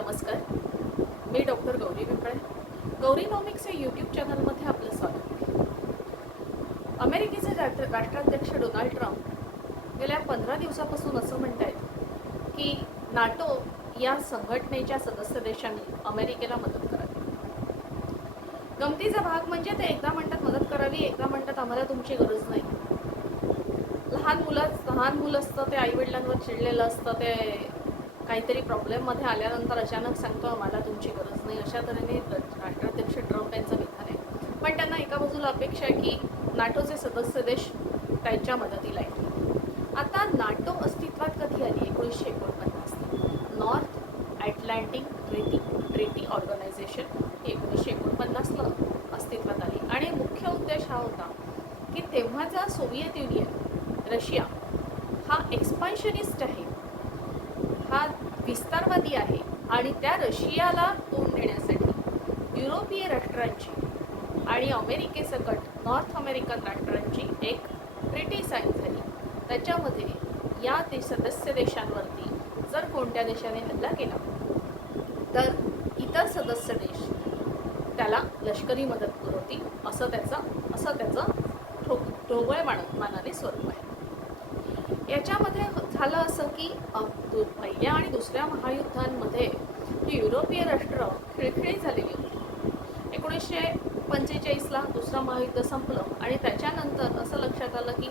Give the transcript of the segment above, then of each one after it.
नमस्कार, मी डॉक्टर गौरी पिंपळे. गौरीनॉमिक्स या यूट्यूब चॅनलमध्ये आपलं स्वागत. अमेरिकेचे राष्ट्राध्यक्ष डोनाल्ड ट्रम्प गेल्या 15 दिवसापासून असं म्हणत आहेत की नाटो या संघटनेच्या सदस्य देशांनी अमेरिकेला मदत करावी. गमतीचा भाग म्हणजे ते एकदा म्हणतात मदत करावी, एकदा म्हणतात आम्हाला तुमची गरज नाही. लहान मुलं असतं, ते आईवडिलांवर चिडलेलं असतं, ते काहीतरी प्रॉब्लेममध्ये आल्यानंतर अचानक सांगतो मला तुमची गरज नाही, अशा तऱ्हेने राष्ट्राध्यक्ष ट्रम्प यांचं विधान आहे. पण त्यांना एका बाजूला अपेक्षा आहे की नाटोचे सदस्य देश त्यांच्या मदतीला येतील. आता नाटो अस्तित्वात कधी आली? 1949. नॉर्थ ॲटलांटिक ट्रेटी ऑर्गनायझेशन 1949ला अस्तित्वात आली आणि मुख्य उद्देश हा होता की तेव्हाचा सोव्हिएत युनियन, रशिया हा एक्सपान्शनिस्ट आहे, हा विस्तारवादी आहे आणि त्या रशियाला तोंड देण्यासाठी युरोपीय राष्ट्रांची आणि अमेरिकेसकट नॉर्थ अमेरिकन राष्ट्रांची एक ट्रीटी साईन झाली. त्याच्यामध्ये या सदस्य देशांवरती जर कोणत्या देशाने हल्ला केला तर इतर सदस्य देश त्याला लष्करी मदत पुरवतील, असं त्याचं ढोबळमानाने स्वरूप आहे. याच्यामध्ये झालं असं की पहिल्या आणि दुसऱ्या महायुद्धांमध्ये ही युरोपीय राष्ट्र खिळखिळी झालेली होती. 1945ला दुसरं महायुद्ध संपलं आणि त्याच्यानंतर असं लक्षात आलं की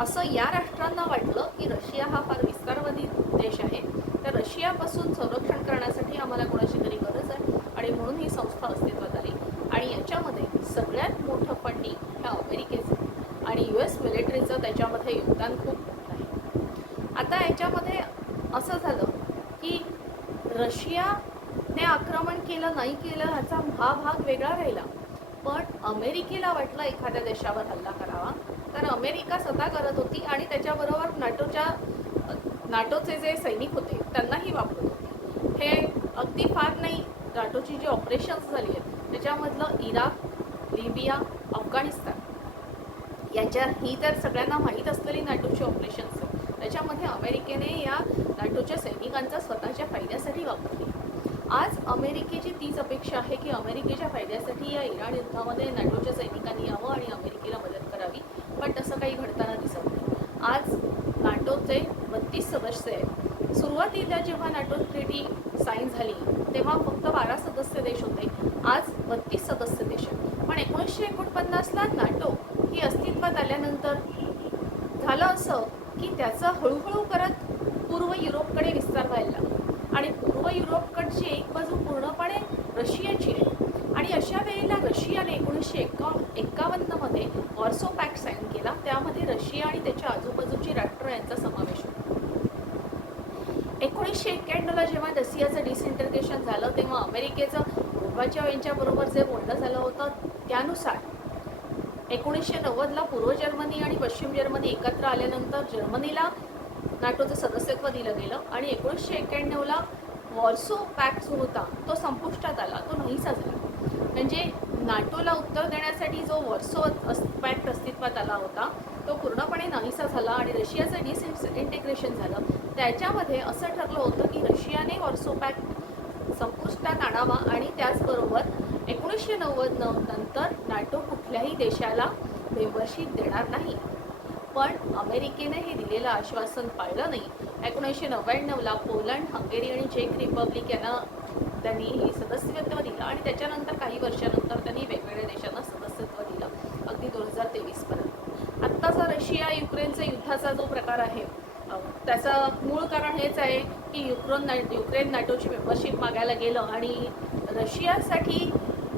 असं या राष्ट्रांना वाटलं की रशिया हा फार विस्तारवादी देश आहे, तर रशियापासून संरक्षण करण्यासाठी आम्हाला कोणाची तरी गरज आहे आणि म्हणून ही संस्था अस्तित्वात आली. आणि याच्यामध्ये सगळ्यात मोठं फंडिंग ह्या अमेरिकेचं आणि US मिलिटरीचं त्याच्यामध्ये योगदान खूप मोठं आहे. आता याच्यामध्ये असं झालं की रशियाने आक्रमण केलं नाही केलं ह्याचा हा भाग वेगळा राहिला, पण अमेरिकेला वाटलं एखाद्या देशावर हल्ला करावा, तर अमेरिका स्वतः करत होती आणि त्याच्याबरोबर नाटोचे जे सैनिक होते त्यांनाही वापरत होती. हे अगदी फार नाही, नाटोची जी ऑपरेशन्स झाली आहेत त्याच्यामधलं इराक, लिबिया, अफगाणिस्तान ही तर सगळ्यांना माहीत असलेली नाटोची ऑपरेशन्स आहेत. त्याच्यामध्ये अमेरिकेने या नाटोच्या सैनिकांचा स्वतःच्या फायद्यासाठी वापर केला. आज अमेरिकेची तीच अपेक्षा आहे की अमेरिकेच्या फायद्यासाठी या इराण युद्धामध्ये नाटोच्या सैनिकांनी यावं आणि अमेरिकेला मदत करावी, पण तसं काही घडताना दिसत नाही. आज नाटोचे 32 सदस्य आहेत. सुरुवातीला जेव्हा नाटो ट्रीटी साईन झाली तेव्हा फक्त 12 सदस्य देश होते, आज 32 सदस्य देश आहेत. पण 1949ला नाटो ही अस्तित्वात आल्यानंतर झालं असं की त्याचा हळूहळू करत पूर्व युरोपकडे विस्तार व्हायला लागला आणि पूर्व युरोपकडची एक बाजू पूर्णपणे रशियाची आहे. आणि अशा वेळेला रशियाने 1951मध्ये वॉर्सो पॅक्ट साईन केला. त्यामध्ये रशिया आणि त्याच्या आजूबाजूची राष्ट्र यांचा समावेश होता. 1991ला जेव्हा रशियाचं डिसइंटिग्रेशन झालं तेव्हा अमेरिकेचं गोर्बाचोव यांच्याबरोबर जे बोलणं झालं होतं त्यानुसार 1990ला पूर्व जर्मनी आणि पश्चिम जर्मनी एकत्र आल्यानंतर जर्मनीला नाटोचं सदस्यत्व दिलं गेलं आणि 1991ला वॉर्सो पॅक्ट जो होता तो संपुष्टात आला, तो नाहीसा झाला. म्हणजे नाटोला उत्तर देण्यासाठी जो वॉर्सो पॅक्ट अस्तित्वात आला होता तो पूर्णपणे नाहीसा झाला आणि रशियाचं डिसइंटिग्रेशन झालं. त्याच्यामध्ये असं ठरलं होतं की रशियाने वॉर्सो पॅक्ट संपुष्टात आणावा आणि त्याचबरोबर 1990 नंतर नाटो कुठल्याही देशाला मेंबरशिप देणार नाही. पण अमेरिकेने हे दिलेलं आश्वासन पाळलं नाही. 1999ला पोलंड, हंगेरी आणि चेक रिपब्लिक यांना त्यांनी ही सदस्यत्व दिलं आणि त्याच्यानंतर काही वर्षानंतर त्यांनी वेगवेगळ्या देशांना सदस्यत्व दिलं, अगदी 2023 पर्यंत. आत्ताचा रशिया युक्रेनचा युद्धाचा जो प्रकार आहे त्याचं मूळ कारण हेच आहे की युक्रेन नाटोची मेंबरशिप मागायला गेलं आणि रशियासाठी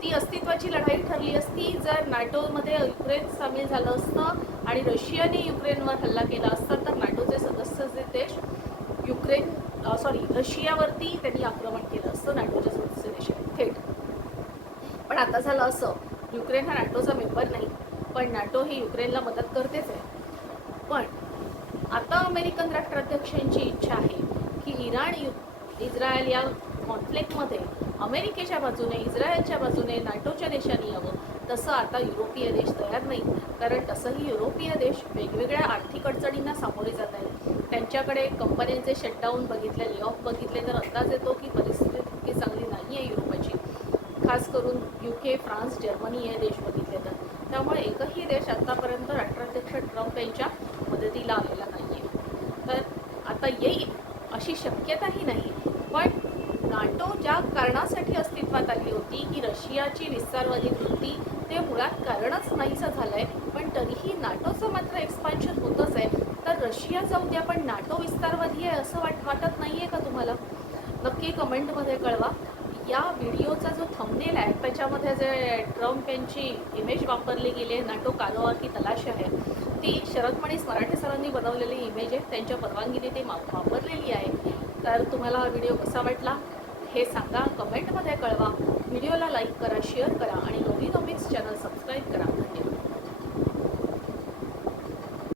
ती अस्तित्वाची लढाई ठरली असती जर नाटोमध्ये युक्रेन सामील झालं असतं आणि रशियाने युक्रेनवर हल्ला केला असता तर नाटोचे सदस्य जे देश रशियावरती त्यांनी आक्रमण केलं असतं, नाटोच्या सदस्य देशांनी थेट. पण आता झालं असं, युक्रेन हा नाटोचा मेंबर नाही, पण नाटो ही युक्रेनला मदत करतेच आहे. पण आता अमेरिकन राष्ट्राध्यक्षांची इच्छा आहे की इस्रायल या कॉन्फ्लिक्टमध्ये अमेरिकेच्या बाजूने, इस्रायलच्या बाजूने नाटोच्या देशांनी यावं तसं आता युरोपीय देश तयार नाही, कारण तसंही युरोपीय देश वेगवेगळ्या आर्थिक अडचणींना सामोरे जात आहेत. त्यांच्याकडे कंपन्यांचे शटडाऊन बघितले, ले ऑफ बघितले तर अंदाज येतो की परिस्थिती तितकी चांगली नाही आहे युरोपाची. खास करून UK, फ्रान्स, जर्मनी हे देश बघितले तर. त्यामुळे एकही देश आतापर्यंत राष्ट्राध्यक्ष ट्रम्प यांच्या मदतीला आलेला नाही आहे. तर आता येईल अशी शक्यताही नाही. पण नाटो ज्या कारणासाठी अस्तित्वात आली होती की रशियाची विस्तारवादी वृत्ती, ते मुळात कारणच नाहीसं झालं आहे. पण तरीही नाटोचं मात्र एक्सपान्शन होतच आहे. तर रशिया जाऊ द्या, पण नाटो विस्तारवादी आहे असं वाटत नाही आहे का तुम्हाला? नक्की कमेंटमध्ये कळवा. या व्हिडिओचा जो थंबनेल आहे त्याच्यामध्ये जे ट्रम्प यांची इमेज वापरली गेली आहे, नाटो कालवा की तलाश आहे, ती शरद मणीस मराठे सरांनी बनवलेली इमेज आहे. त्यांच्या परवानगीने ती वापरलेली आहे. तर तुम्हाला हा व्हिडिओ कसा वाटला हे सांगा, कमेंटमध्ये कळवा. व्हिडिओला लाईक करा, शेअर करा आणि नवीन चॅनल सबस्क्राईब करा.